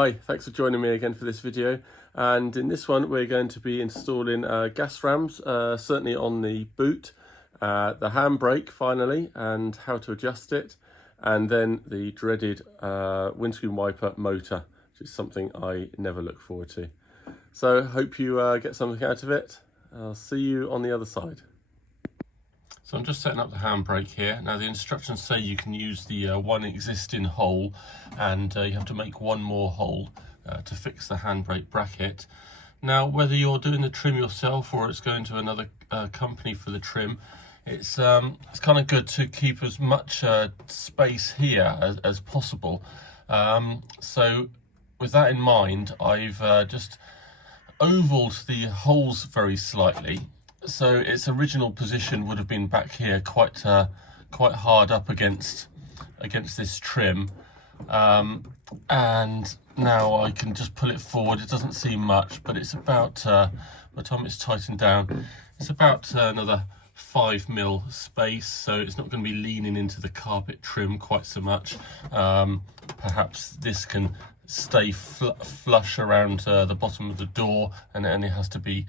Hi, thanks for joining me again for this video, and in this one we're going to be installing gas rams, certainly on the boot, the handbrake finally and how to adjust it, and then the dreaded windscreen wiper motor, which is something I never look forward to. So hope you get something out of it. I'll see you on the other side. So I'm just setting up the handbrake here. Now the instructions say you can use the one existing hole, and you have to make one more hole to fix the handbrake bracket. Now whether you're doing the trim yourself or it's going to another company for the trim, it's kind of good to keep as much space here as possible. So with that in mind, I've just ovaled the holes very slightly. So its original position would have been back here, quite hard up against this trim, and now I can just pull it forward. It doesn't seem much, but it's about by the time it's tightened down, it's about another 5mm space, so it's not going to be leaning into the carpet trim quite so much. Perhaps this can stay flush around the bottom of the door, and it has to be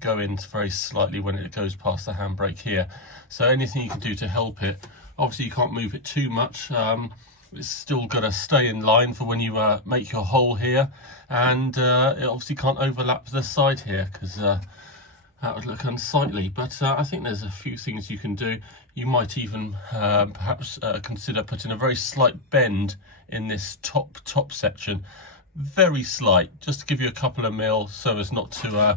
go in very slightly when it goes past the handbrake here. So anything you can do to help it. Obviously you can't move it too much. It's still got to stay in line for when you make your hole here, and it obviously can't overlap the side here, because that would look unsightly. But I think there's a few things you can do. You might even perhaps consider putting a very slight bend in this top section, very slight, just to give you a couple of mil, so as not to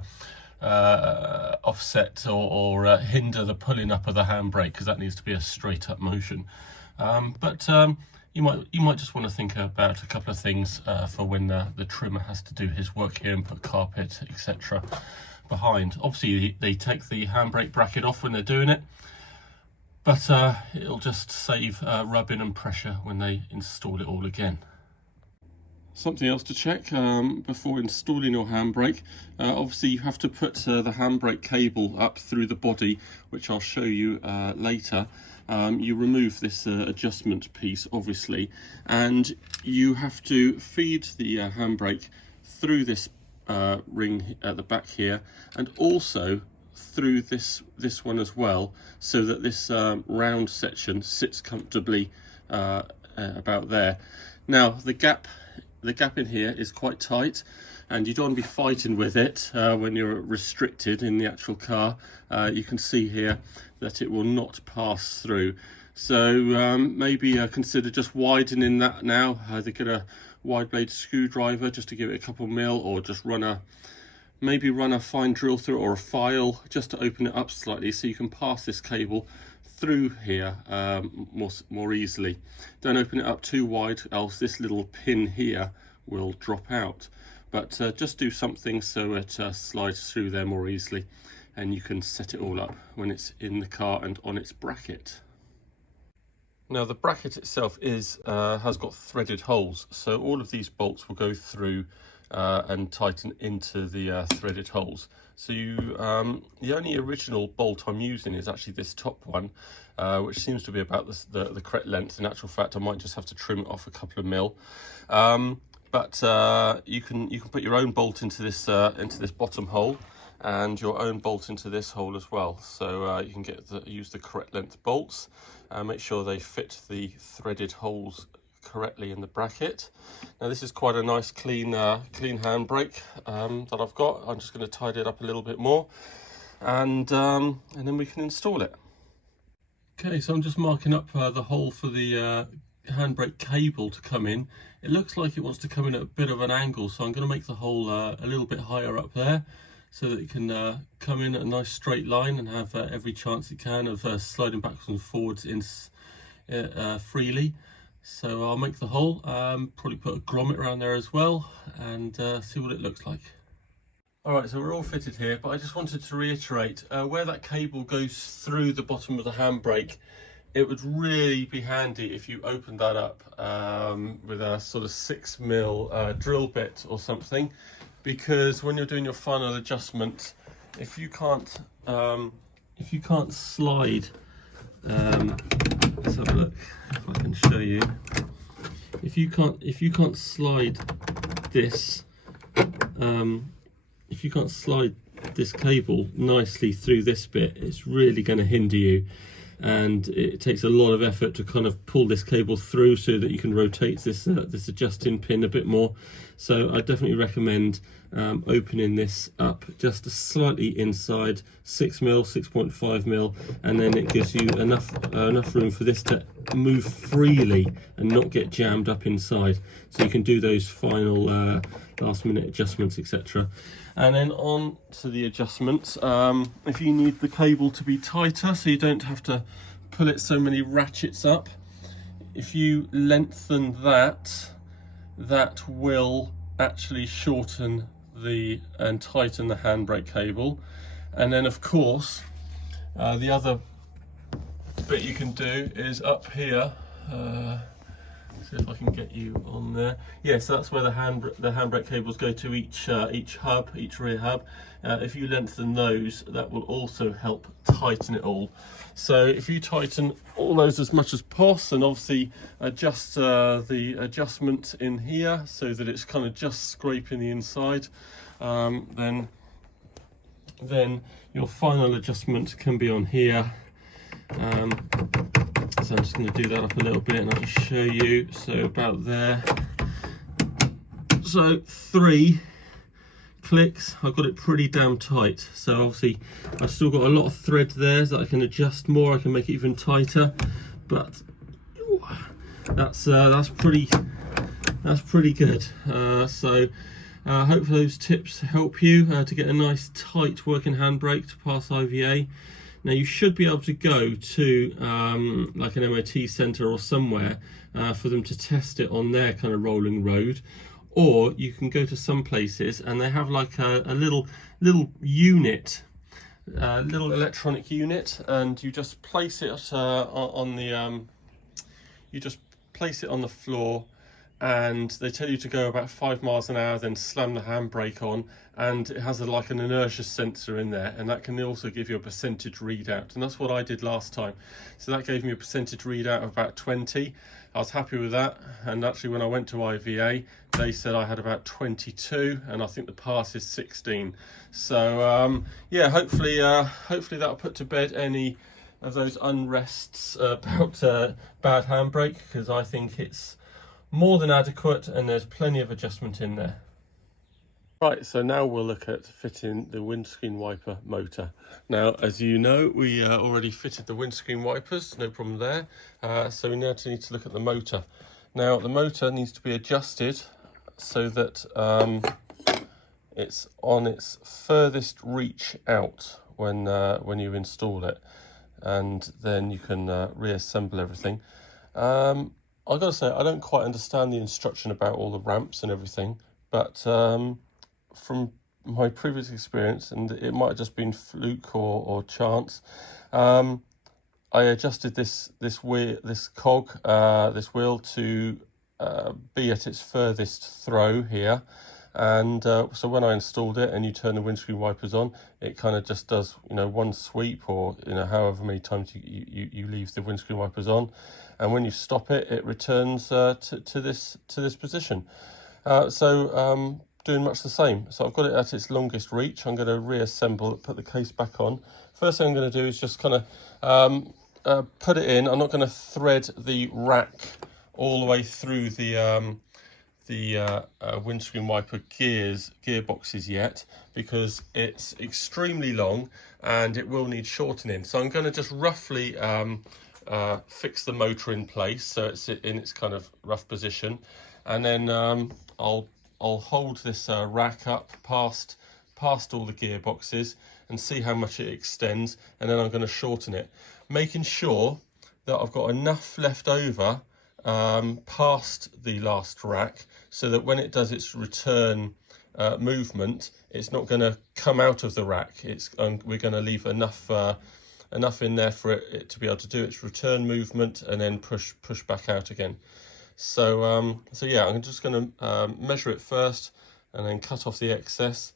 offset or hinder the pulling up of the handbrake, because that needs to be a straight up motion. But you might just want to think about a couple of things for when the trimmer has to do his work here and put carpet, etc. behind. Obviously they take the handbrake bracket off when they're doing it, but it'll just save rubbing and pressure when they install it all again. Something else to check before installing your handbrake. Obviously you have to put the handbrake cable up through the body, which I'll show you later. You remove this adjustment piece obviously, and you have to feed the handbrake through this ring at the back here, and also through this one as well, so that this round section sits comfortably about there. Now the gap in here is quite tight, and you don't want to be fighting with it when you're restricted in the actual car. You can see here that it will not pass through. So maybe consider just widening that now. Either get a wide blade screwdriver just to give it a couple mil, or just maybe run a fine drill through it, or a file, just to open it up slightly so you can pass this cable through here more easily. Don't open it up too wide, else this little pin here will drop out. But just do something so it slides through there more easily, and you can set it all up when it's in the car and on its bracket. Now the bracket itself has got threaded holes, so all of these bolts will go through and tighten into the threaded holes. So the only original bolt I'm using is actually this top one, which seems to be about the correct length. In actual fact, I might just have to trim it off a couple of mil. But you can put your own bolt into this bottom hole, and your own bolt into this hole as well. So you can use the correct length bolts, and make sure they fit the threaded holes correctly in the bracket. Now this is quite a nice clean handbrake that I've got. I'm just going to tidy it up a little bit more, and then we can install it. Okay, so I'm just marking up the hole for the handbrake cable to come in. It looks like it wants to come in at a bit of an angle, so I'm going to make the hole a little bit higher up there, so that it can come in at a nice straight line and have every chance it can of sliding backwards and forwards freely. So I'll make the hole, probably put a grommet around there as well, and see what it looks like. Alright, so we're all fitted here, but I just wanted to reiterate, where that cable goes through the bottom of the handbrake, it would really be handy if you opened that up with a sort of 6mm drill bit or something, because when you're doing your final adjustment, if you can't slide, let's have a look if I can show you. if you can't slide this, if you can't slide this cable nicely through this bit, it's really going to hinder you, and it takes a lot of effort to kind of pull this cable through so that you can rotate this this adjusting pin a bit more. So I definitely recommend opening this up just slightly inside, 6mm, 6.5mm, and then it gives you enough room for this to move freely and not get jammed up inside, so you can do those final last minute adjustments, etc. And then on to the adjustments. If you need the cable to be tighter so you don't have to pull it so many ratchets up, if you lengthen that, that will actually shorten and tighten the handbrake cable. And then of course the other bit you can do is up here, see if I can get you on there. Yeah, so that's where the handbrake cables go to each rear hub. If you lengthen those, that will also help tighten it all. So if you tighten all those as much as possible, and obviously adjust the adjustment in here so that it's kind of just scraping the inside, then your final adjustment can be on here. So I'm just going to do that up a little bit and I'll just show you. So about there. So 3 clicks, I've got it pretty damn tight. So obviously I've still got a lot of thread there that I can adjust more. I can make it even tighter, but that's pretty good. Hopefully those tips help you to get a nice tight working handbrake to pass IVA. Now you should be able to go to like an MOT centre or somewhere for them to test it on their kind of rolling road, or you can go to some places and they have like a little unit, little electronic unit, and you just place it on the floor, and they tell you to go about 5 miles an hour, then slam the handbrake on, and it has like an inertia sensor in there, and that can also give you a percentage readout, and that's what I did last time. So that gave me a percentage readout of about 20. I was happy with that, and actually when I went to IVA they said I had about 22, and I think the pass is 16. So yeah, hopefully that'll put to bed any of those unrests about bad handbrake, because I think it's more than adequate and there's plenty of adjustment in there. Right, so now we'll look at fitting the windscreen wiper motor. Now, as you know, we already fitted the windscreen wipers, no problem there. So we now need to look at the motor. Now, the motor needs to be adjusted so that it's on its furthest reach out when you install it, and then you can reassemble everything. I've got to say, I don't quite understand the instruction about all the ramps and everything, but from my previous experience, and it might have just been fluke or chance, I adjusted this cog, this wheel, to be at its furthest throw here, and so when I installed it and you turn the windscreen wipers on, it kind of just does, you know, one sweep, or you know, however many times you leave the windscreen wipers on, and when you stop it, it returns to this position. Doing much the same. So I've got it at its longest reach. I'm going to reassemble it, put the case back on. First thing I'm going to do is just kind of put it in. I'm not going to thread the rack all the way through the windscreen wiper gearboxes yet, because it's extremely long and it will need shortening. So I'm going to just roughly fix the motor in place so it's in its kind of rough position, and then I'll hold this rack up past all the gearboxes and see how much it extends, and then I'm going to shorten it, making sure that I've got enough left over past the last rack so that when it does its return movement, it's not going to come out of the rack. We're going to leave enough in there for it to be able to do its return movement and then push back out again. So yeah, I'm just going to measure it first and then cut off the excess,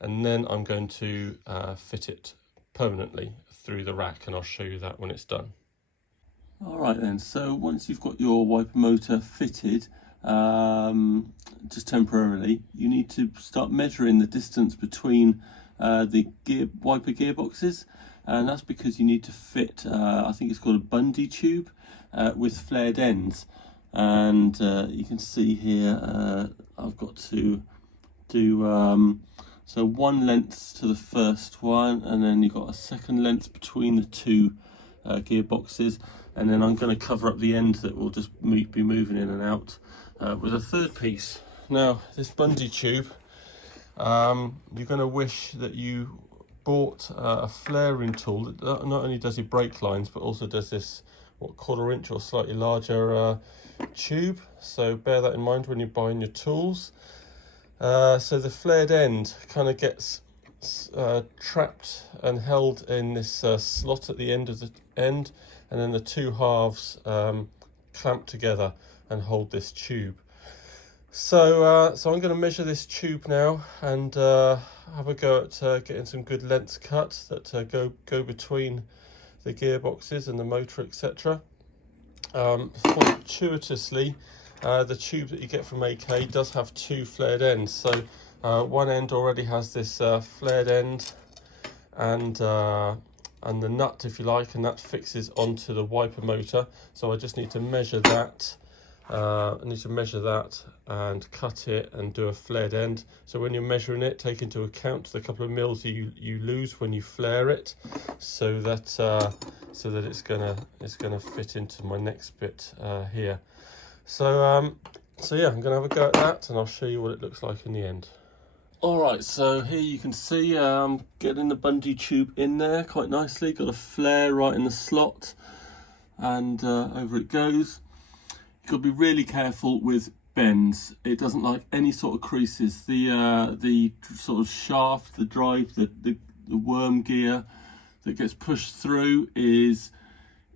and then I'm going to fit it permanently through the rack, and I'll show you that when it's done. All right then, so once you've got your wiper motor fitted, just temporarily, you need to start measuring the distance between the wiper gearboxes, and that's because you need to fit, I think it's called a bungee tube with flared ends. And you can see here I've got to do so one length to the first one, and then you've got a second length between the two gearboxes, and then I'm going to cover up the end that will just be moving in and out with a third piece. Now this bungee tube, you're going to wish that you bought a flaring tool that not only does your brake lines but also does this 1/4 inch or slightly larger tube, so bear that in mind when you're buying your tools. So the flared end kind of gets trapped and held in this slot at the end of the end, and then the two halves clamp together and hold this tube. So so I'm going to measure this tube now and have a go at getting some good lengths cut that go between the gearboxes and the motor, etc. Fortuitously, the tube that you get from AK does have two flared ends, so one end already has this flared end and the nut, if you like, and that fixes onto the wiper motor. So I just need to measure that. I need to measure that and cut it and do a flared end. So when you're measuring it, take into account the couple of mils you lose when you flare it, so that it's gonna fit into my next bit here. So yeah, I'm gonna have a go at that, and I'll show you what it looks like in the end. Alright, so here you can see getting the bungee tube in there quite nicely. Got a flare right in the slot, and over it goes. You've got to be really careful with bends. It doesn't like any sort of creases. The sort of shaft, the drive, the worm gear that gets pushed through is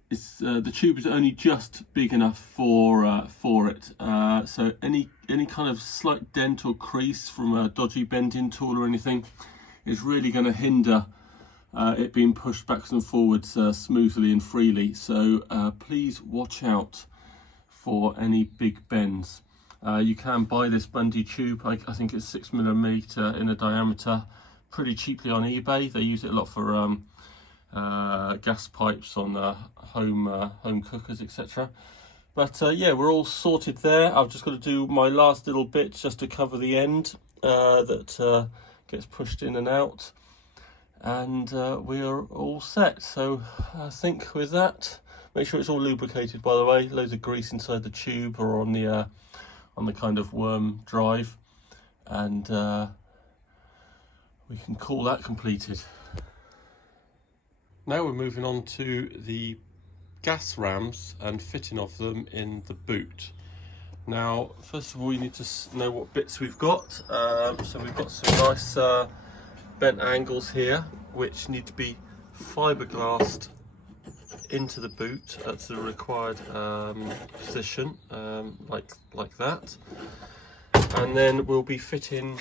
the tube is only just big enough for it. So any kind of slight dent or crease from a dodgy bending tool or anything is really going to hinder it being pushed backwards and forwards smoothly and freely. So please watch out for any big bends. You can buy this bungee tube, I think it's 6mm in a diameter, pretty cheaply on eBay. They use it a lot for gas pipes on home cookers, etc. But yeah, we're all sorted there. I've just got to do my last little bit just to cover the end that gets pushed in and out, and we are all set. So I think with that, make sure it's all lubricated, by the way. Loads of grease inside the tube or on the kind of worm drive, and we can call that completed. Now we're moving on to the gas rams and fitting of them in the boot. Now, first of all, you need to know what bits we've got. So we've got some nice bent angles here, which need to be fiberglassed into the boot at the required position, like that. And then we'll be fitting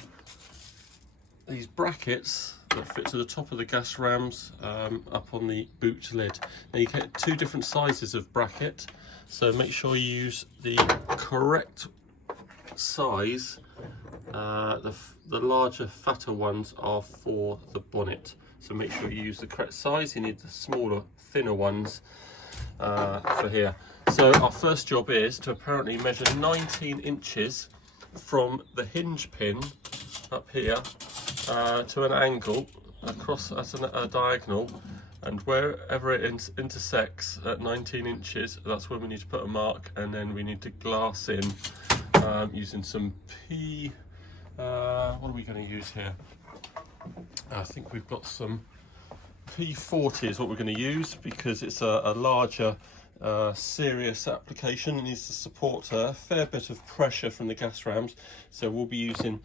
these brackets that fit to the top of the gas rams up on the boot lid. Now you get two different sizes of bracket, so make sure you use the correct size. The larger, fatter ones are for the bonnet, so make sure you use the correct size. You need the smaller, thinner ones for here. So our first job is to apparently measure 19 inches from the hinge pin up here to an angle across at a diagonal, and wherever it intersects at 19 inches, that's when we need to put a mark, and then we need to glass in using some what are we going to use here? I think we've got some P40 is what we're going to use, because it's a larger serious application. It needs to support a fair bit of pressure from the gas rams, so we'll be using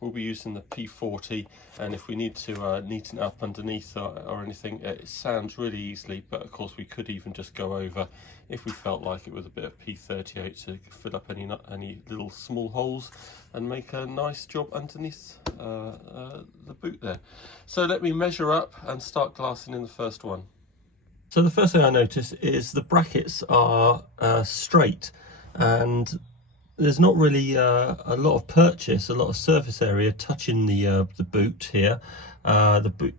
the P40. And if we need to neaten it up underneath or anything, it sands really easily, but of course we could even just go over, if we felt like it, with a bit of P38 to fill up any little small holes and make a nice job underneath the boot there. So let me measure up and start glassing in the first one. So the first thing I notice is the brackets are straight, and there's not really a lot of purchase, a lot of surface area touching the boot here, the boot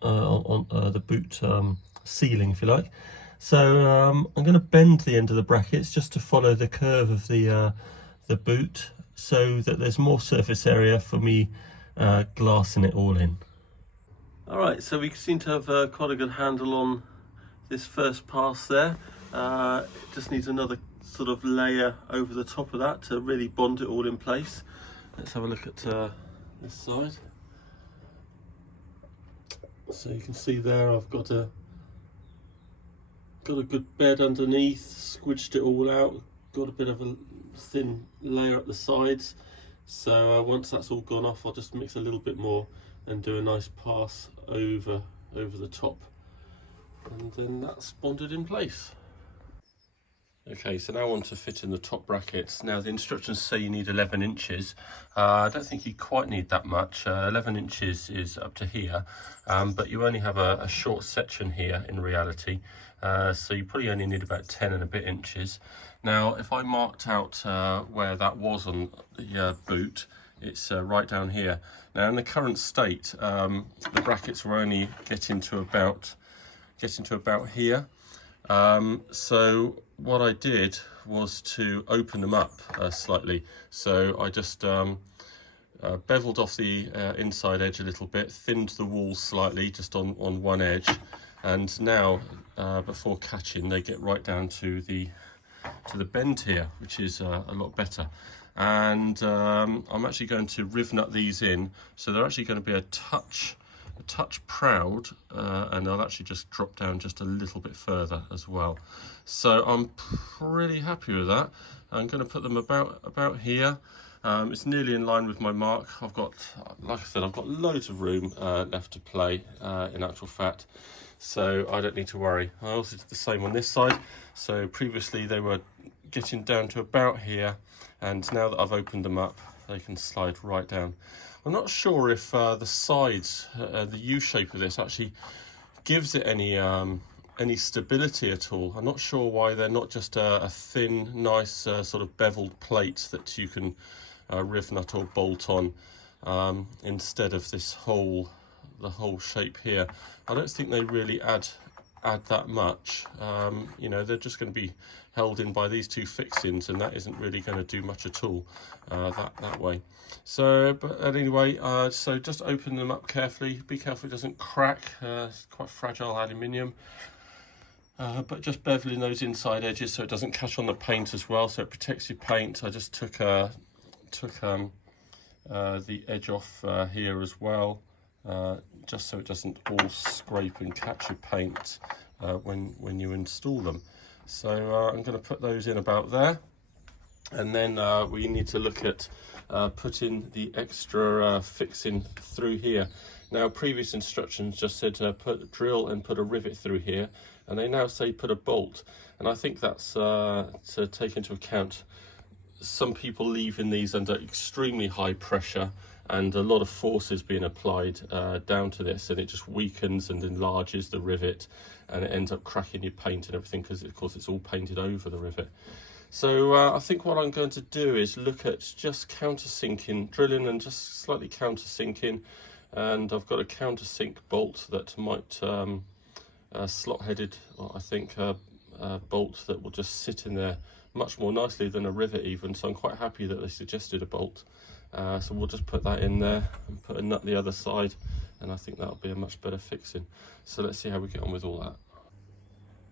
the boot ceiling, if you like. So I'm going to bend the end of the brackets just to follow the curve of the boot, so that there's more surface area for me glassing it all in. All right, so we seem to have quite a good handle on this first pass there. It just needs another sort of layer over the top of that to really bond it all in place. Let's have a look at this side. So you can see there I've got a good bed underneath, squidged it all out, got a bit of a thin layer at the sides. So once that's all gone off, I'll just mix a little bit more and do a nice pass over the top, and then that's bonded in place. Okay, so now on to fitting the top brackets. Now the instructions say you need 11 inches. I don't think you quite need that much. 11 inches is up to here, but you only have a short section here in reality. So you probably only need about 10 and a bit inches. Now, if I marked out where that was on the boot, it's right down here. Now in the current state, the brackets were only getting to about here. So what I did was to open them up slightly. So I just beveled off the inside edge a little bit, thinned the walls slightly just on one edge, and now before catching they get right down to the bend here, which is a lot better. And I'm actually going to riv nut these in, so they're actually going to be a touch proud, and I'll actually just drop down just a little bit further as well. So I'm pretty happy with that. I'm going to put them about here. It's nearly in line with my mark. I've got, like I said, I've got loads of room left to play in actual fact, so I don't need to worry. I also did the same on this side. So previously they were getting down to about here, and now that I've opened them up, they can slide right down. I'm not sure if the sides, the U shape of this actually gives it any stability at all. I'm not sure why they're not just a thin, nice sort of beveled plate that you can riv nut or bolt on instead of the whole shape here. I don't think they really add that much. You know, they're just going to be held in by these two fixings, and that isn't really going to do much at all that way. So, but anyway, so just open them up carefully. Be careful it doesn't crack. It's quite fragile aluminium. But just beveling those inside edges so it doesn't catch on the paint as well, so it protects your paint. I just took the edge off here as well, just so it doesn't all scrape and catch your paint when you install them. So I'm going to put those in about there, and then we need to look at putting the extra fixing through here. Now previous instructions just said drill and put a rivet through here, and they now say put a bolt, and I think that's to take into account some people leaving these under extremely high pressure and a lot of force is being applied down to this, and it just weakens and enlarges the rivet, and it ends up cracking your paint and everything, because of course it's all painted over the rivet. So I think what I'm going to do is look at just countersinking, drilling and just slightly countersinking, and I've got a countersink bolt that might slot-headed, I think, bolt that will just sit in there much more nicely than a rivet even, so I'm quite happy that they suggested a bolt. So we'll just put that in there and put a nut the other side, and I think that'll be a much better fixing. So let's see how we get on with all that.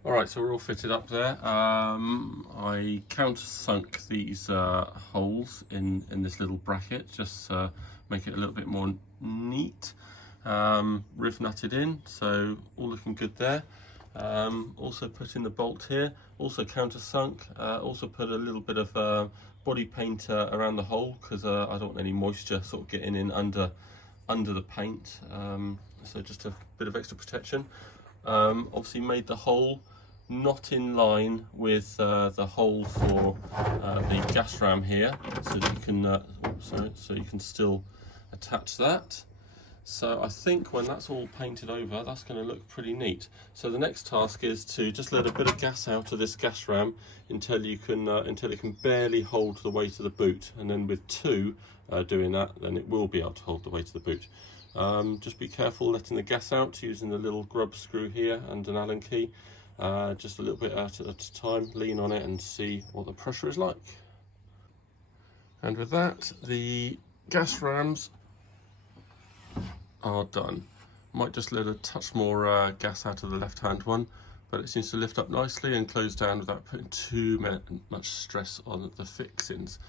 Alright, so we're all fitted up there. I countersunk these holes in this little bracket, just make it a little bit more neat. Riv nutted in, so all looking good there. Also put in the bolt here, also countersunk, also put a little bit of body paint around the hole, because I don't want any moisture sort of getting in under the paint, so just a bit of extra protection. Obviously made the hole not in line with the hole for the gas ram here, so that you can so you can still attach that. So I think when that's all painted over, that's going to look pretty neat. So the next task is to just let a bit of gas out of this gas ram until it can barely hold the weight of the boot, and then with two doing that, then it will be able to hold the weight of the boot. Just be careful letting the gas out using the little grub screw here and an Allen key. Just a little bit at a time, lean on it and see what the pressure is like. And with that, the gas rams are done. Might just let a touch more gas out of the left hand one, but it seems to lift up nicely and close down without putting too much stress on the fixings.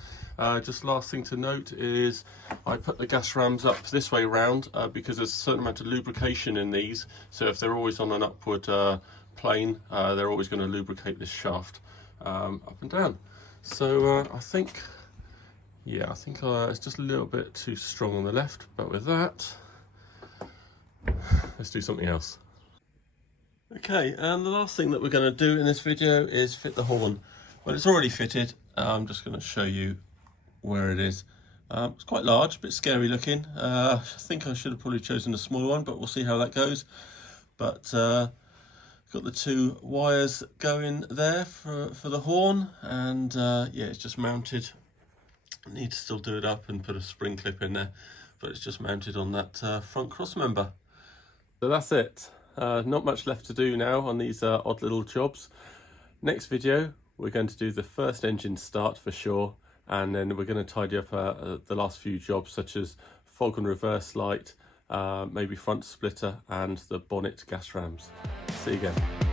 Just last thing to note is I put the gas rams up this way round because there's a certain amount of lubrication in these, so if they're always on an upward plane, they're always going to lubricate this shaft up and down. So I think it's just a little bit too strong on the left, but with that, let's do something else. Okay, and the last thing that we're going to do in this video is fit the horn. Well, it's already fitted. I'm just going to show you where it is. It's quite large, a bit scary looking. I think I should have probably chosen a smaller one, but we'll see how that goes. But got the two wires going there for the horn, and yeah, it's just mounted. I need to still do it up and put a spring clip in there, but it's just mounted on that front cross member. So that's it. Not much left to do now on these odd little jobs. Next video, we're going to do the first engine start for sure, and then we're going to tidy up the last few jobs, such as fog and reverse light, maybe front splitter and the bonnet gas rams. See you again.